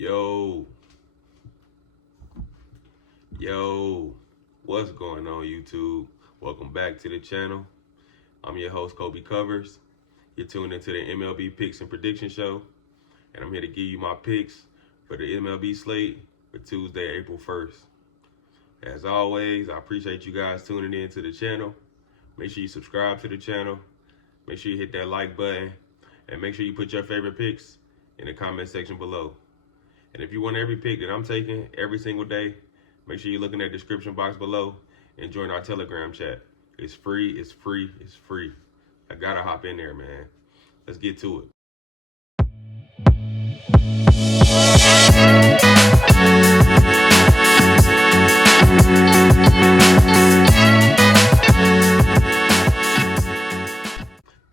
Yo, what's going on YouTube? Welcome back to the channel. I'm your host, Colby Covers. You're tuned into the MLB Picks and Prediction Show, and I'm here to give you my picks for the MLB slate for Tuesday, April 1st. As always, I appreciate you guys tuning in to the channel. Make sure you subscribe to the channel. Make sure you hit that like button, and make sure you put your favorite picks in the comment section below. And if you want every pick that I'm taking every single day, make sure you look in that description box below and join our Telegram chat. It's free, it's free, it's free. I gotta hop in there, man. Let's get to it.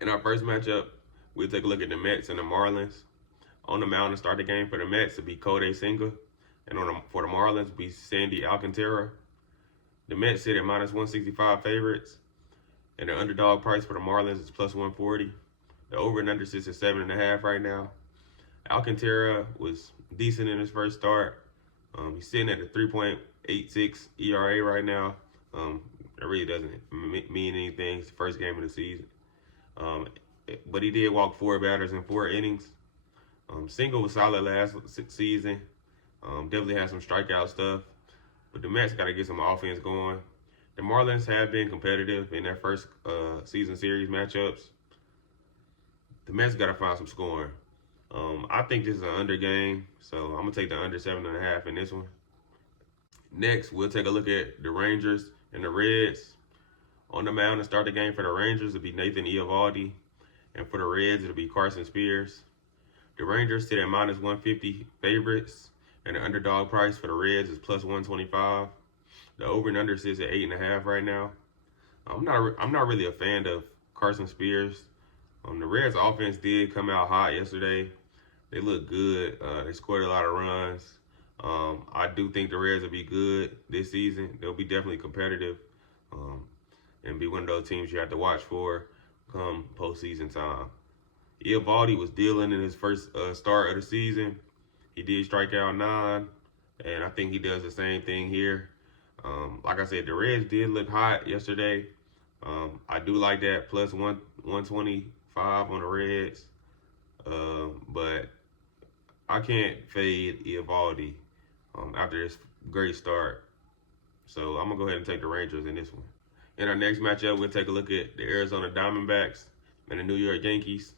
In our first matchup, we'll take a look at the Mets and the Marlins. On the mound to start the game for the Mets, it'll be Kodai Senga. And for the Marlins, it'll be Sandy Alcantara. The Mets sit at minus 165 favorites. And the underdog price for the Marlins is plus 140. The over and under sits at 7.5 right now. Alcantara was decent in his first start. He's sitting at a 3.86 ERA right now. It really doesn't mean anything. It's the first game of the season. But he did walk 4 batters in 4 innings. Single was solid last season. Definitely had some strikeout stuff. But the Mets got to get some offense going. The Marlins have been competitive in their first season series matchups. The Mets got to find some scoring. I think this is an under game, so I'm going to take the under 7.5 in this one. Next, we'll take a look at the Rangers and the Reds. On the mound to start the game for the Rangers, it'll be Nathan Eovaldi. And for the Reds, it'll be Carson Spears. The Rangers sit at minus 150 favorites, and the underdog price for the Reds is plus 125. The over and under sits at 8.5 right now. I'm not really a fan of Carson Spears. The Reds offense did come out hot yesterday. They look good. They scored a lot of runs. I do think the Reds will be good this season. They'll be definitely competitive, and be one of those teams you have to watch for come postseason time. Eovaldi was dealing in his first start of the season. He did strike out 9, and I think he does the same thing here. Like I said, the Reds did look hot yesterday. I do like that plus 125 on the Reds, but I can't fade Eovaldi after this great start. So I'm going to go ahead and take the Rangers in this one. In our next matchup, we'll take a look at the Arizona Diamondbacks and the New York Yankees.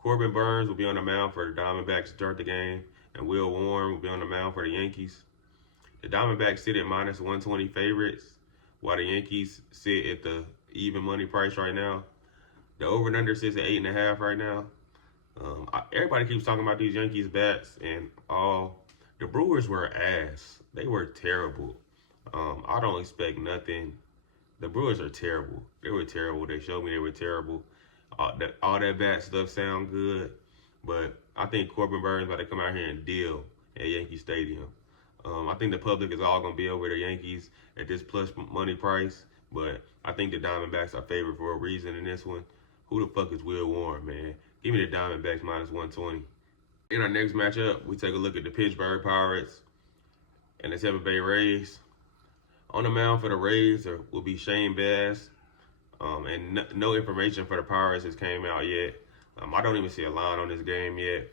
Corbin Burns will be on the mound for the Diamondbacks to start the game, and Will Warren will be on the mound for the Yankees. The Diamondbacks sit at minus 120 favorites, while the Yankees sit at the even money price right now. The over and under sits at 8.5 right now. Everybody keeps talking about these Yankees bats and all. The Brewers were ass. They were terrible. I don't expect nothing. The Brewers are terrible. They were terrible. They showed me they were terrible. All that bat stuff sound good, but I think Corbin Burns about to come out here and deal at Yankee Stadium. I think the public is all going to be over the Yankees at this plus money price, but I think the Diamondbacks are favored for a reason in this one. Who the fuck is Will Warren, man? Give me the Diamondbacks minus 120. In our next matchup, we take a look at the Pittsburgh Pirates and the Tampa Bay Rays. On the mound for the Rays will be Shane Bass. And no information for the Pirates has came out yet. I don't even see a line on this game yet.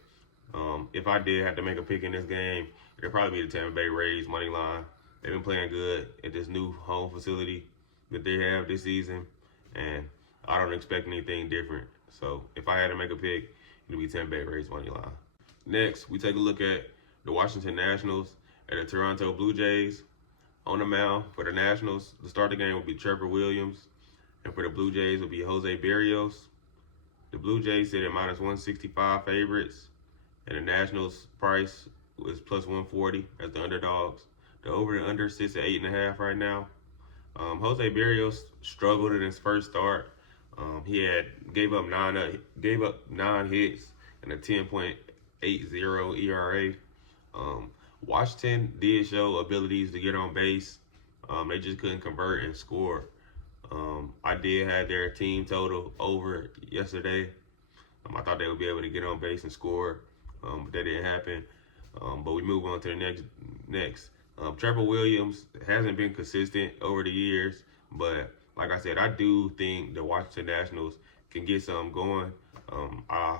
If I did have to make a pick in this game, it'd probably be the Tampa Bay Rays money line. They've been playing good at this new home facility that they have this season, and I don't expect anything different. So if I had to make a pick, it'd be Tampa Bay Rays money line. Next, we take a look at the Washington Nationals and the Toronto Blue Jays. On the mound for the Nationals, the start of the game will be Trevor Williams. And for the Blue Jays, will be Jose Berrios. The Blue Jays sit at minus 165 favorites. And the Nationals price was plus 140 as the underdogs. The over and under sits at 8.5 right now. Jose Berrios struggled in his first start. He gave up 9 hits and a 10.80 ERA. Washington did show abilities to get on base. They just couldn't convert and score. I did have their team total over yesterday. I thought they would be able to get on base and score, but that didn't happen. But we move on to the next. Trevor Williams hasn't been consistent over the years, but like I said, I do think the Washington Nationals can get something going. I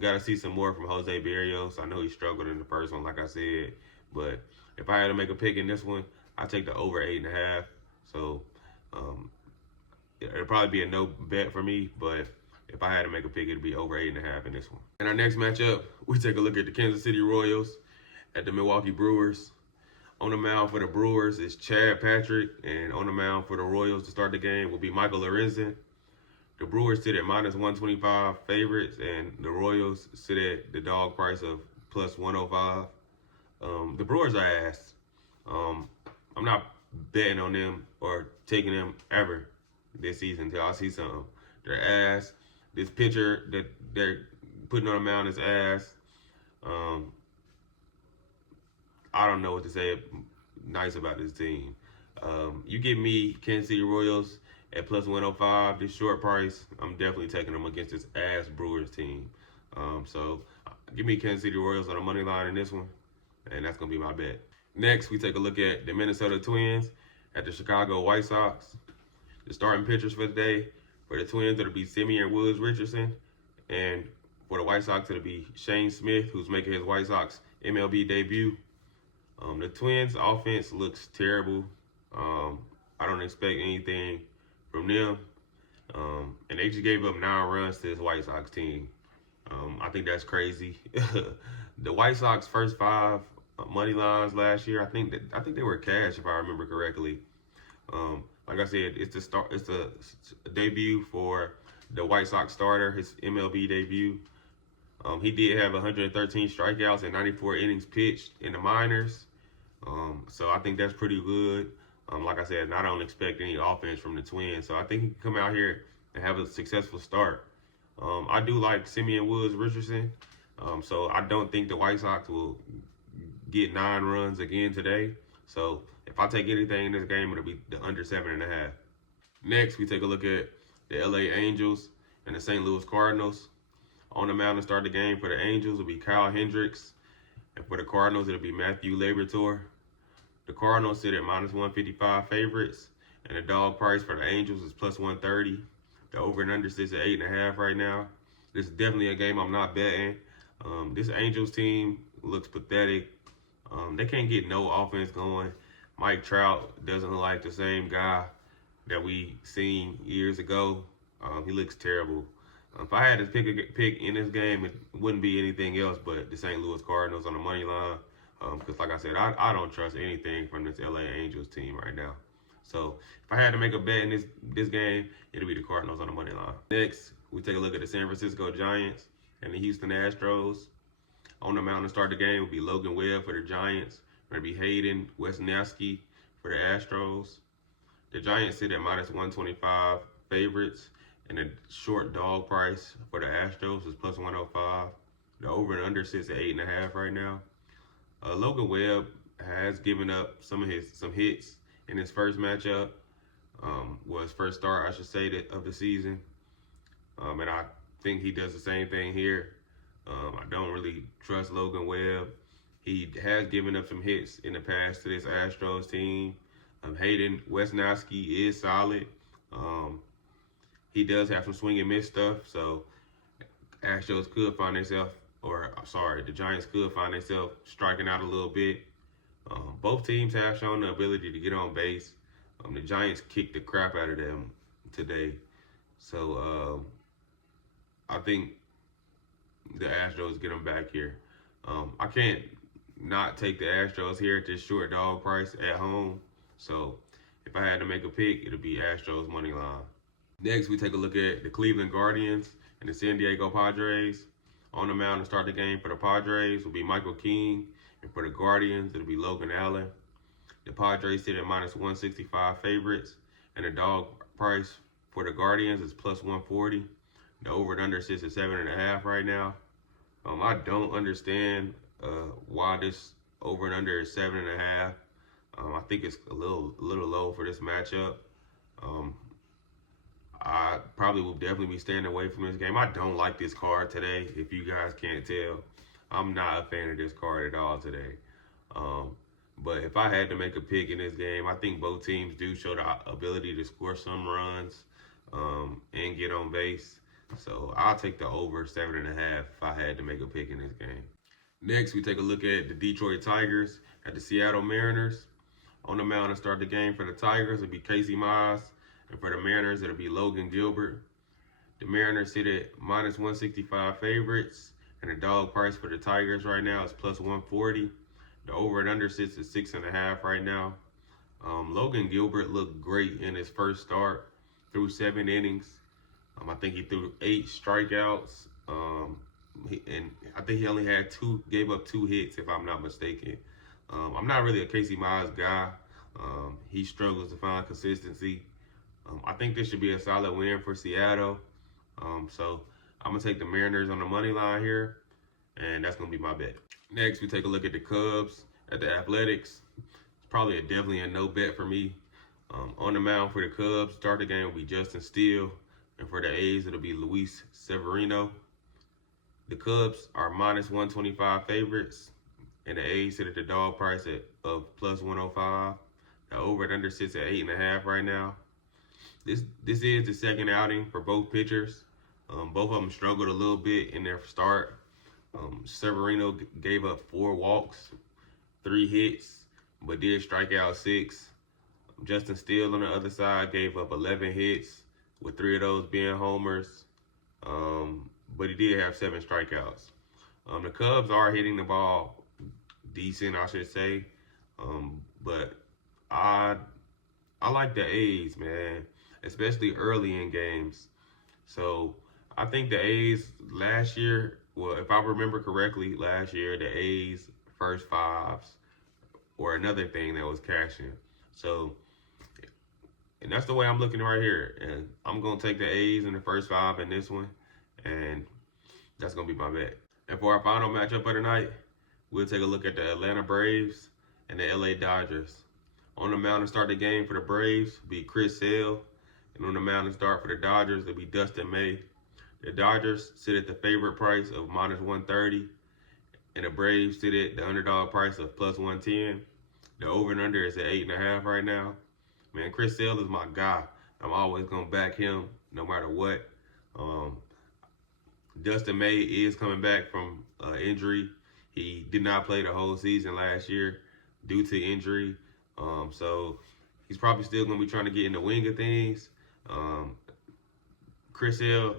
got to see some more from Jose Berrios. I know he struggled in the first one, like I said, but if I had to make a pick in this one, I take the over 8.5. So it'll probably be a no bet for me, but if I had to make a pick, it'd be over 8.5 in this one. In our next matchup, we take a look at the Kansas City Royals at the Milwaukee Brewers. On the mound for the Brewers is Chad Patrick, and on the mound for the Royals to start the game will be Michael Lorenzen. The Brewers sit at -125 favorites, and the Royals sit at the dog price of +105. The Brewers are ass. I'm not betting on them or taking them ever this season until I see something. They're ass. This pitcher that they're putting on the mound is ass. I don't know what to say nice about this team. You give me Kansas City Royals at +105, this short price, I'm definitely taking them against this ass Brewers team. So give me Kansas City Royals on the money line in this one, and that's going to be my bet. Next, we take a look at the Minnesota Twins at the Chicago White Sox. The starting pitchers for the day, for the Twins, it'll be Simeon Woods Richardson, and for the White Sox, it'll be Shane Smith, who's making his White Sox MLB debut. The Twins' offense looks terrible. I don't expect anything from them. And they just gave up 9 runs to this White Sox team. I think that's crazy. The White Sox first 5 money lines last year, I think they were cash if I remember correctly. Like I said, it's the debut for the White Sox starter, his MLB debut. He did have 113 strikeouts and 94 innings pitched in the minors. So I think that's pretty good. Like I said, I don't expect any offense from the Twins. So I think he can come out here and have a successful start. I do like Simeon Woods Richardson. So I don't think the White Sox will get 9 runs again today. So if I take anything in this game, it'll be the under 7.5. Next, we take a look at the LA Angels and the St. Louis Cardinals. On the mound to start the game for the Angels will be Kyle Hendricks. And for the Cardinals, it'll be Matthew Liberatore. The Cardinals sit at -155 favorites. And the dog price for the Angels is +130. The over and under sits at 8.5 right now. This is definitely a game I'm not betting. This Angels team looks pathetic. They can't get no offense going. Mike Trout doesn't look like the same guy that we seen years ago. He looks terrible. If I had to pick in this game, it wouldn't be anything else but the St. Louis Cardinals on the money line. Because like I said, I don't trust anything from this LA Angels team right now. So if I had to make a bet in this game, it'll be the Cardinals on the money line. Next, we take a look at the San Francisco Giants and the Houston Astros. On the mound to start the game will be Logan Webb for the Giants. It'll be Hayden Wesneski for the Astros. The Giants sit at -125 favorites, and the short dog price for the Astros is +105. The over and under sits at 8.5 right now. Logan Webb has given up some hits in his first matchup, his first start, I should say, of the season. And I think he does the same thing here. I don't really trust Logan Webb. He has given up some hits in the past to this Astros team. Hayden Wesneski is solid. He does have some swing and miss stuff, so Astros could find themselves, the Giants could find themselves striking out a little bit. Both teams have shown the ability to get on base. The Giants kicked the crap out of them today. So I think the Astros get them back here. I can't not take the Astros here at this short dog price at home. So if I had to make a pick, it'll be Astros money line. Next, we take a look at the Cleveland Guardians and the San Diego Padres. On the mound to start the game for the Padres will be Michael King, and for the Guardians, it'll be Logan Allen. The Padres sit at -165 favorites, and the dog price for the Guardians is +140. The over and under sits at 7.5 right now. I don't understand why this over and under is 7.5. I think it's a little low for this matchup. I probably will definitely be staying away from this game. I don't like this card today, if you guys can't tell. I'm not a fan of this card at all today. Um, but if I had to make a pick in this game, I think both teams do show the ability to score some runs and get on base. So I'll take the over 7.5 if I had to make a pick in this game. Next, we take a look at the Detroit Tigers at the Seattle Mariners. On the mound to start the game for the Tigers, it'll be Casey Mize. And for the Mariners, it'll be Logan Gilbert. The Mariners sit at minus 165 favorites. And the dog price for the Tigers right now is plus 140. The over and under sits at 6.5 right now. Logan Gilbert looked great in his first start through 7 innings. I think he threw 8 strikeouts. And I think he only gave up 2 hits, if I'm not mistaken. I'm not really a Casey Mize guy. He struggles to find consistency. I think this should be a solid win for Seattle. So I'm going to take the Mariners on the money line here, and that's going to be my bet. Next, we take a look at the Cubs at the Athletics. It's probably definitely a no bet for me. On the mound for the Cubs, start the game will be Justin Steele, and for the A's, it'll be Luis Severino. The Cubs are minus 125 favorites, and the A's sit at the dog price of plus 105. The over and under sits at 8.5 right now. This is the second outing for both pitchers. Both of them struggled a little bit in their start. Severino gave up 4 walks, 3 hits, but did strike out 6. Justin Steele on the other side gave up 11 hits, with 3 of those being homers. But he did have 7 strikeouts. The Cubs are hitting the ball decent, I should say. But I like the A's, man, especially early in games. So I think the A's last year, well, if I remember correctly, last year the A's first 5s were another thing that was cashing. So, and that's the way I'm looking right here. And I'm going to take the A's in the first 5 in this one. And that's going to be my bet. And for our final matchup of the night, we'll take a look at the Atlanta Braves and the LA Dodgers. On the mound to start the game for the Braves will be Chris Sale. And on the mound to start for the Dodgers, it'll be Dustin May. The Dodgers sit at the favorite price of minus 130. And the Braves sit at the underdog price of plus 110. The over and under is at 8.5 right now. Man, Chris Sale is my guy. I'm always going to back him no matter what. Dustin May is coming back from injury. He did not play the whole season last year due to injury. So he's probably still going to be trying to get in the wing of things. Chris Hill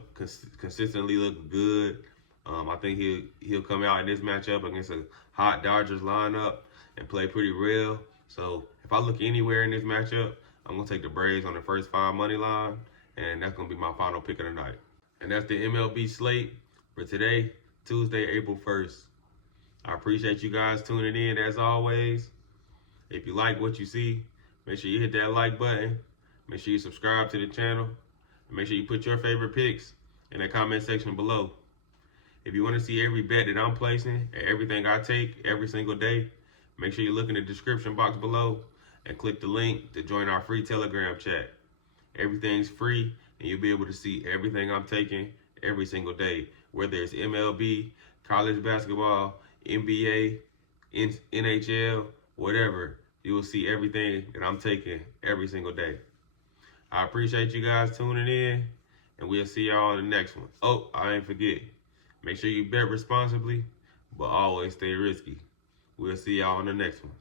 consistently looked good. I think he'll come out in this matchup against a hot Dodgers lineup and play pretty well. So if I look anywhere in this matchup, I'm going to take the Braves on the first 5 money line, and that's going to be my final pick of the night. And that's the MLB slate for today, Tuesday, April 1st. I appreciate you guys tuning in as always. If you like what you see, make sure you hit that like button. Make sure you subscribe to the channel. And make sure you put your favorite picks in the comment section below. If you want to see every bet that I'm placing and everything I take every single day, make sure you look in the description box below and click the link to join our free Telegram chat. Everything's free, and you'll be able to see everything I'm taking every single day, whether it's MLB, college basketball, NBA, NHL, whatever. You will see everything that I'm taking every single day. I appreciate you guys tuning in, and we'll see y'all in the next one. Oh, I ain't forget. Make sure you bet responsibly, but always stay risky. We'll see y'all in the next one.